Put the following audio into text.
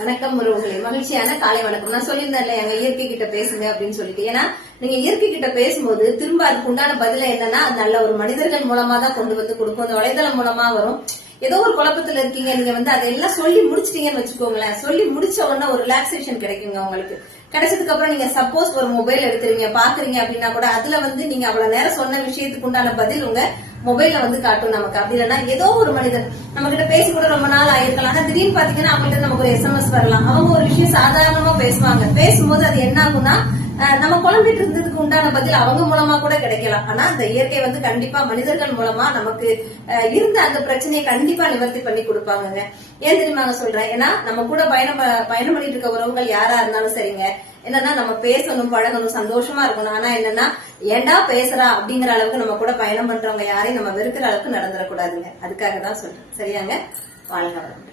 வணக்கம் உறவுகளே, மகிழ்ச்சியான காலை வணக்கம். நான் சொல்லியிருந்தேன்ல எங்க இயற்கை கிட்ட பேசுங்க அப்படின்னு சொல்லிட்டு. ஏன்னா நீங்க இயற்கை கிட்ட பேசும்போது திரும்ப அதுக்கு உண்டான பதில என்னன்னா அது நல்ல ஒரு மனிதர்கள் மூலமா தான் கொண்டு வந்து கொடுக்கும். அந்த வலைதளம் மூலமா வரும். ஏதோ ஒரு குழப்பத்துல இருக்கீங்க, நீங்க வந்து அதெல்லாம் சொல்லி முடிச்சிட்டீங்கன்னு வச்சுக்கோங்களேன். சொல்லி முடிச்ச உடனே ஒரு ரிலாக்ஸேஷன் கிடைக்குங்க உங்களுக்கு. கிடைச்சதுக்கு அப்புறம் நீங்க சப்போஸ் ஒரு மொபைல் எடுத்துறீங்க பாக்குறீங்க அப்படின்னா கூட அதுல வந்து நீங்க அவ்வளவு நேரம் சொன்ன விஷயத்துக்கு உண்டான பதில் உங்க மொபைல்ல வந்து காட்டும் நமக்கு. அப்படி இல்லைன்னா ஏதோ ஒரு மனிதன் நம்ம கிட்ட பேசி கூட ரொம்ப நாள் ஆயிருக்கலாம். ஆனா திடீர்னு பாத்தீங்கன்னா அவங்ககிட்ட நமக்கு ஒரு SMS வரலாம். அவங்க ஒரு விஷயம் சாதாரணமா பேசுவாங்க. பேசும்போது அது என்ன ஆகும்னா நம்ம குழம்பிட்டு இருந்ததுக்கு உண்டான பதில் அவங்க மூலமா கூட கிடைக்கலாம். ஆனா அந்த இயற்கை வந்து கண்டிப்பா மனிதர்கள் மூலமா நமக்கு இருந்த அந்த பிரச்சனையை கண்டிப்பா நிவர்த்தி பண்ணி கொடுப்பாங்க. ஏன் தெரியுமாங்க சொல்றேன்? ஏன்னா நம்ம கூட பயணம் பண்ணிட்டு இருக்க உறவுகள் யாரா இருந்தாலும் சரிங்க, என்னன்னா நம்ம பேசணும், பழகணும், சந்தோஷமா இருக்கணும். ஆனா என்னன்னா ஏண்டா பேசுறா அப்படிங்கிற அளவுக்கு நம்ம கூட பயணம் பண்றவங்க யாரையும் நம்ம வெறுக்கிற அளவுக்கு நடந்துடக்கூடாதுங்க. அதுக்காக தான் சொல்றேன். சரியாங்க? வாழ்க வளம்.